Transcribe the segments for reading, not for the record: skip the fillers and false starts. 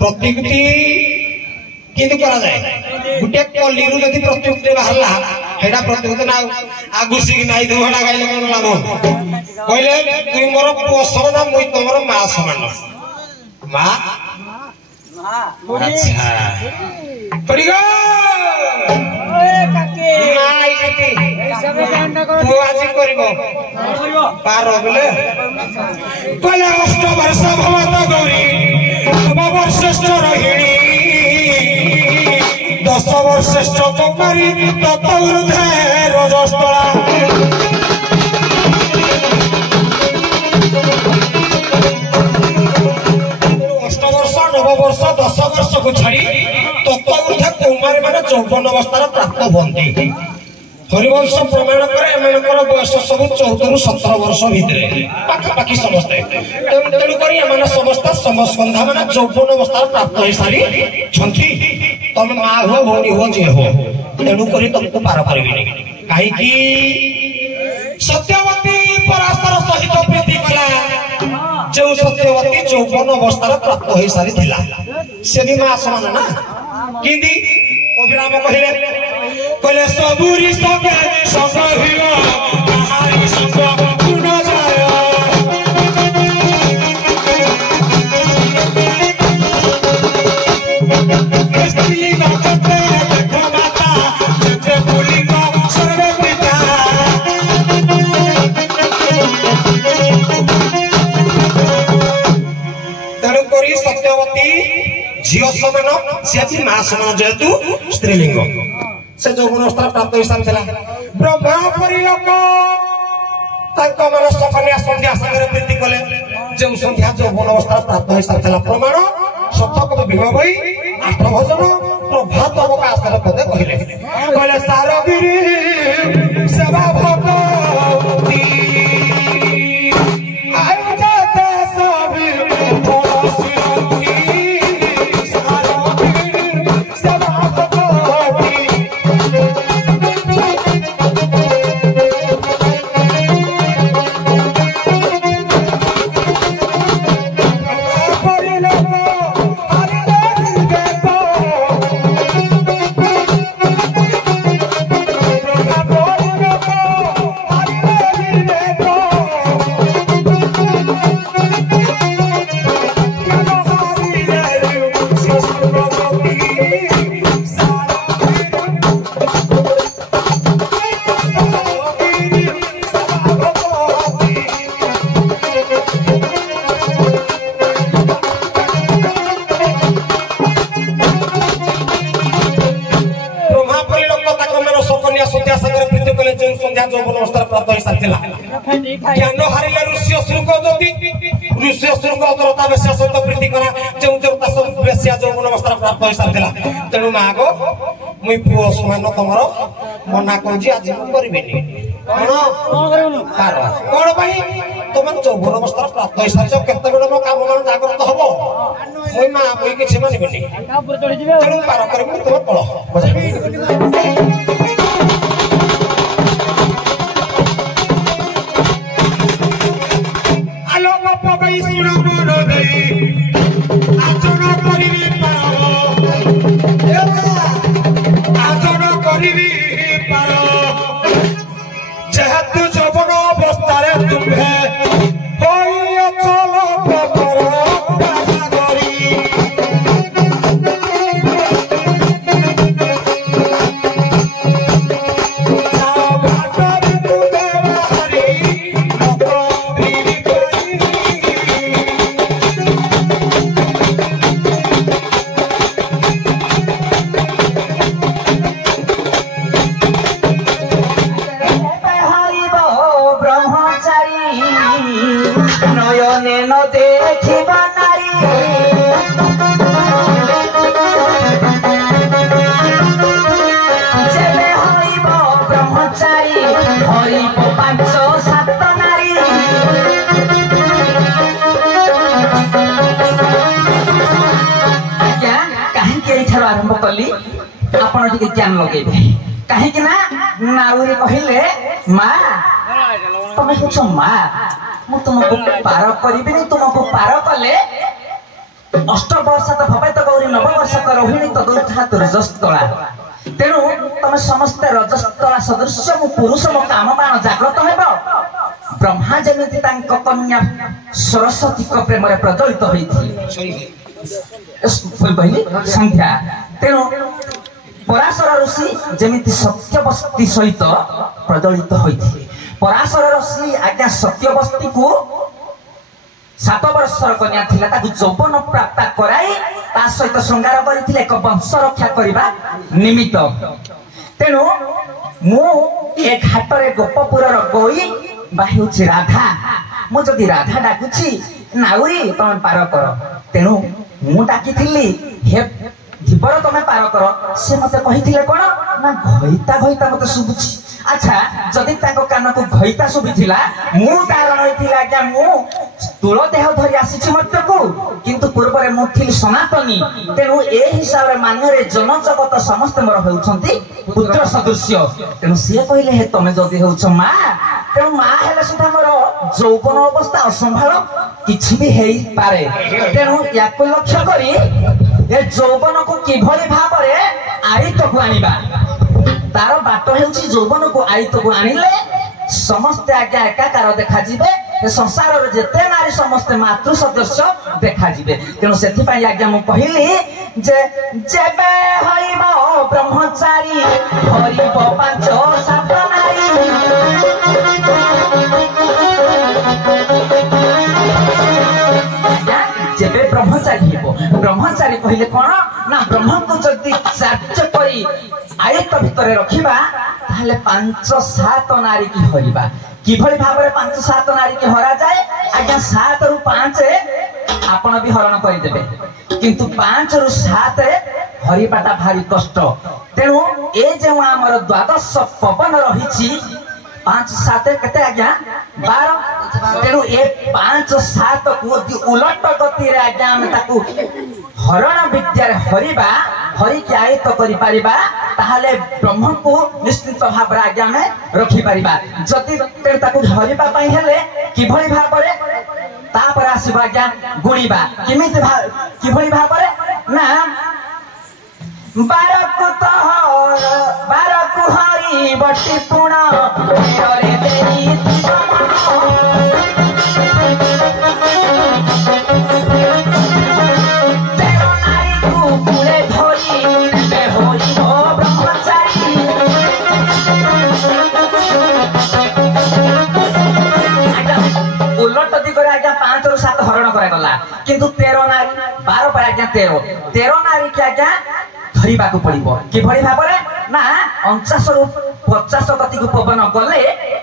प्रतिकृति किंतु करा जाए गुटे कलिरु जदि प्रतिकृति बाहरला हेडा प्रतिकृति ना आगुसी कि नाही दुहडा गाइले कोन लाभ कहले तुई मोर पुओ समना मुई तोमर मा समान मा अच्छा पड़िगो ओए काके नाई जति सब जान न कर तू आज करबो पार होले कहले 8 वर्ष भवत गौरी श्रेष्ठ रोहिणी 10 वर्ष श्रेष्ठ कुमारी रजस्तला 8 वर्ष 9 वर्ष 10 वर्ष को छाड़ी तत्वृद्ध कुमारी माने 54 अवस्थार प्राप्त होती हरिवंश प्रमाण करे बयस सब 14 रु 17 वर्ष भितर पाखापाखि समस्ते तेणुक समस्त समस्कंधा मैंने 54 अवस्था प्राप्त हो सारी तुम माँ हो भौणी हो जी हो तेणुक तुमको पार पारि कहीं सत्यवती पराशर सहित प्रीति कला जो सत्यवती 54 अवस्था प्राप्त हो सारी से भी माँ समान ना कि अभिराम कहले सबुरी सगे संग हियो आहारी संग गुण जाय एस्तिली बाते देखो माता जे बोली को सर्व पिता तेणु करी सत्यवती झियो समान से माँ समान जेहेतु स्त्रीलिंग से जो गुणस्तर प्राप्त हो सारी ब्रह्मा परी लोक सखनिया संध्या सागर प्रीति कले जो संध्या जो गुणवस्था प्राप्त हो सारी प्रमाण सप्तक भीम भाई 8 भजन प्रभात अवकाश पदे कहले सारगिरी सेवा भगवती ज्ञान हारिले ऋषि श्रुक ऋषि श्रुक अवरता बेसिया सहित प्रीति करा जो देवता बेसिया जौवन अवस्था प्राप्त हो सारी तेणु माँ गो मुई पुओ समान तुमर मना कर आज कौन तुम चौवन अवस्था प्राप्त हो सारी केत मो काम मान जागृत हम मुई माँ मुई किसी मानबी तेणु पार कर तुम पड़ आलो बाप भाई सुना मन दे आचरण करी आचरण करी पार जेहेतु जवन अवस्था तुम्हें आरंभ कली आपण टिके ज्ञान लगेबे काहे कि ना नाउरी कहिले मां तुम कुछ मां मु तुमको पार करिबे नहीं तुमको पार कले अष्ट वर्ष तो भवे तो गौरी नव वर्ष कर रोहिणी तो दुर्धा दुर्जस्तला तेणु तुम समस्त रजस्तला सदृश मु पुरुष मो काम बाण जागृत हेबो ब्रह्मा जमिति तांक कन्या सरस्वती को प्रेम रे प्रज्वलित होइथि संख्या तेणु पराशर ऋषि जमिति सत्यवस्ती सहित प्रज्वलित होइथि पराशर ऋषि आज्ञा सत्यवस्ती को 7 वर्षर कन्या थिला ताकु यौवन प्राप्त कराई ता सहित श्रृंगार करिथिले एक वंश रक्षा करिबा निमित्त तेणु मु ए घाटरे गोपपुरर गई बाहुची राधा मु जदि राधा डाकुची नाउरी तुम पार कर तेणु मु डाकी हे धीपर तुम पार कर से मते कहिथिले कोन ना घइता घइता मते सुबुची अच्छा जदि ताको कान को घइता सुबिथिला मु कारण होइथिला आज्ञा मु तुल देह धरि आसीछि मते को किंतु पूर्व रे मु थिली सनातनी तेणु ए हिसाब रे मान्य रे जन जगत समस्त मोर होउछंती पुत्र सदृश्य तेणु से कहिले हे तमे जदि होउछ मा तेणु मा हेले सुधा मोर यौवन अवस्था असंभाळ किछि भी हेई पारे तेणु याको लक्ष्य करी ए यौवन को किभली भाबरे आयत्त को आनिबा तार बाट हेउछि यौवन को आयत्त को आनिले समस्त आज्ञा एकाकार देखा जिबे संसार रे जेते नारी समस्त मातृ सदस्य देखा जिबे तेणु सेथि पई आज्ञा मु कहिली जे जेबे होइबो ब्रह्मचारी हरिबो 5-7 नारी जेबे ब्रह्मचारी हेबो ब्रह्मचारी कहिले कोन ना ब्रह्म को जति चार्य करी आयत्त भितरे रखिबा ताले 5-7 नारी की हरिबा किभली भाबरे 5-7 नारी की हरा जाए आज्ञा 7 रु 5 आपण भी हरण करि देबे किंतु 5 रु 7 हरिबाटा भारी कष्ट तेणु ए जे हमर द्वादश पवन रहिछि 5-7 केते आज्ञा 12 तेणु ए 5-7 को उलट गति रे आज्ञा हम ताकू हरण विद्या रे हरिबा हरि के आयत्त करि परिबा ताहाले ब्रह्म को निश्चित भाव रे आज्ञा में रखि परिबा जति ताकू हरिबा पई हेले किभली भाव रे तापर आसीबा आज्ञा गुणीबा किभली भाव रे ना बारकु तोहर बारकु हरि बटी पुण रे देई तेरो नारी को पुले धरी बे होई हो ब्रह्मचारी उलट दिगरे आज्ञा 5 रु 7 हरण करा गला किंतु 13 नारी 12 पर आज्ञा 13 नारी के आज्ञा धरिबा को पड़िबो किभली भाबरे ना 49 रु 50 गति को पवन गले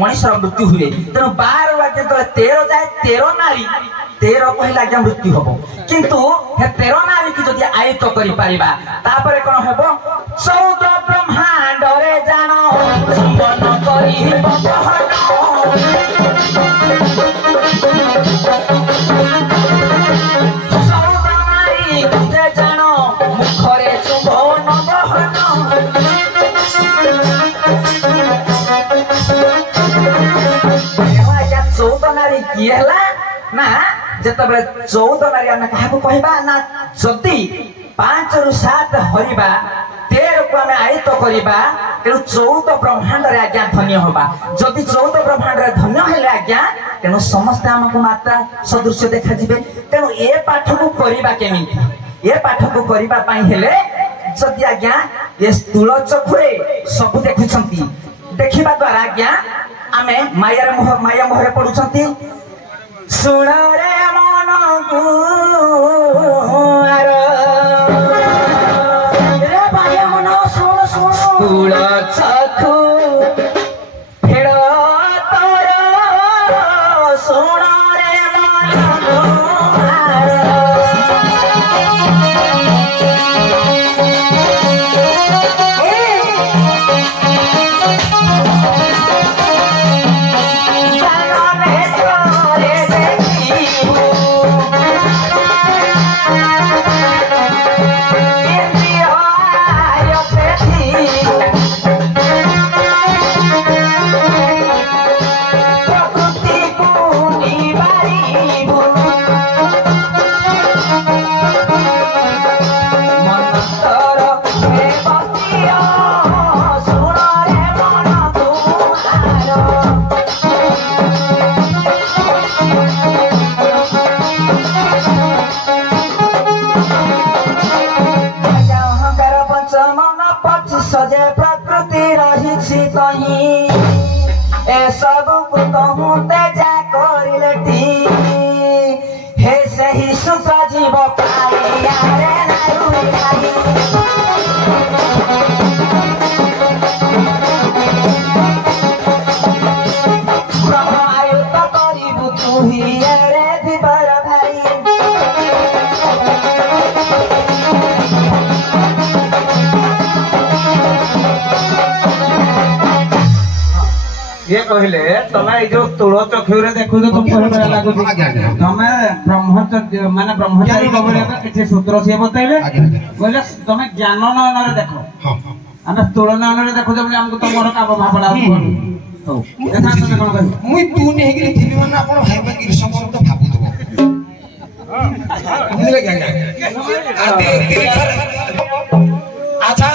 मनुष्यर मृत्यु हुए तेणु 12 आज्ञा तले 13 जाए 13 नारी 13 पहिला आज्ञा मृत्यु हबो किंतु हे 13 नारी की जदि आयत्त करि परिबा तापरे कोन हेबो 14 ब्रह्मांड रे जानो संपन्न करि बहन आज्ञा 14 नारी किए है ना जिते 14 नारी आम क्या कहवा ना जदि 5 रु 7 हरिबा 13 को आम आयत्त करवा तेणु 14 ब्रह्मांड रे आज्ञा धन्य होबा जदि 14 ब्रह्मांड रे धन्य हेले आज्ञा तेणु समस्ते आमको मात्रा सदृश्य देखा जिवे तेणु ए पाठ को करवा केमिति ए पाठ को करबा पई हेले जदि आज्ञा ये स्थूल चक्षुरे सब देखुछंती देखिबा द्वारा आज्ञा आमे माया मोहरे पडुछंती सुण रे मन गुआर रे माया मन सुण सुण स्थूल चक्षु फेड़ तोर सुण रे मन गुआर सजे प्रकृति रही ए सब को कहूँ तेजा करिलटी हे सही सुख जीव पाई रे नारू नारी ब्रह्मायुत करिबु तू ही रे दिबर भाई ये कहले तमे जो तुळ चक्षुरे देखु तो तुम कहबा लागु तमे ब्रह्मचर्य माने ब्रह्मचारी बबले किछि सूत्र से बतैले कहले तमे ज्ञान नयनरे देखो हम तुळ नयनरे देखो जब हमको तमरो काम भाबला हो देखा तमे कोन कहबो मुई तू नेहि गिरी थिबी माने आपण भाई भाई गिरी समर तो भाबु तो बुझले क्या अच्छा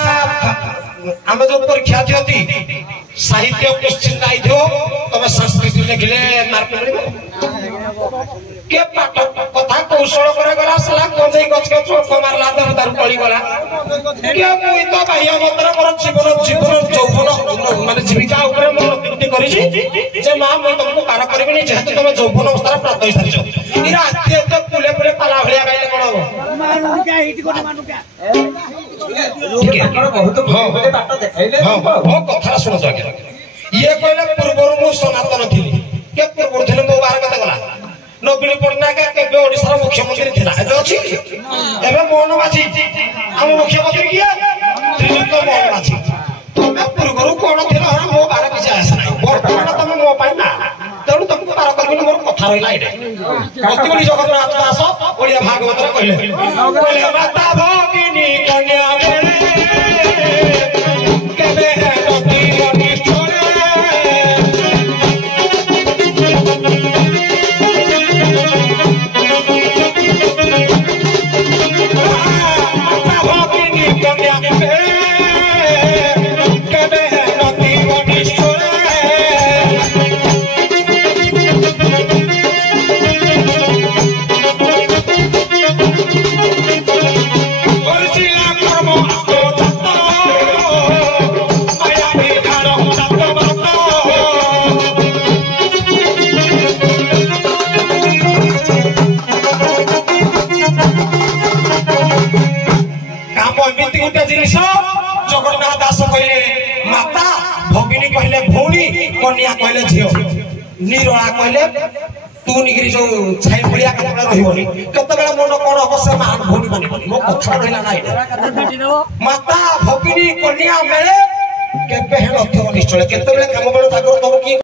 आमे जो परीक्षा दियती साहित्य क्वेश्चन आई थो तमे संस्कृत लिखले मार्क मिलबो के पाठ कथा कौशल करे गला सला कोजई गछ के चोख मारला दारू पड़ी गला के मुई तो भाई मंत्र पर जीवन यौवन माने जीविका ऊपर मन पिंटी करिछि जे मां मुई तुमको कार करबिनी जेहेतु तुम यौवन अवस्था प्राप्त होई सारिछ इरा आते तो पुले पुले पाला भलिया गाइले कोन हो मानु क्या हिट कोन मानु क्या बहुत बोले बात देखाइले हो कथा सुनो जाके ये कहले पूर्वरु मु सनातन थिली के पूर्व थिले मो बार कते गला नवीन पटनायक केबे ओडिसा मुख्यमंत्री थिला एबे अछि एबे मोहन माझी हम मुख्यमंत्री किए श्रीयुक्त मोहन माझी तुमे पूर्वरु कोन थिला मो बार किछ आस नै वर्तमान तुम मो पाइ ना तेणु तुमको बार करबिनी मोर कथा रहिला एडे अतिबडी जगन्नाथ दास ओडिया भागवत रे कहले माता भगिनी कन्या मेरे केबे है नदी नदी छोड़े माता भगिनी कन्या मेरे केबे है नदी नदी छोड़े जगन्नाथ दास कहले माता भगिनी कहले भौणी कन्या कहले झियो निरोला कहले तू निगिरी जो छाई भलिया कपड़ा रहिबनी केते बेला मन कोन अवश्य मान भौणी माने मो कथा रहिला नाही माता भगिनी कन्या मेले केबे हे लक्ष्य निश्चय केते बेला काम बेला ताकर तब की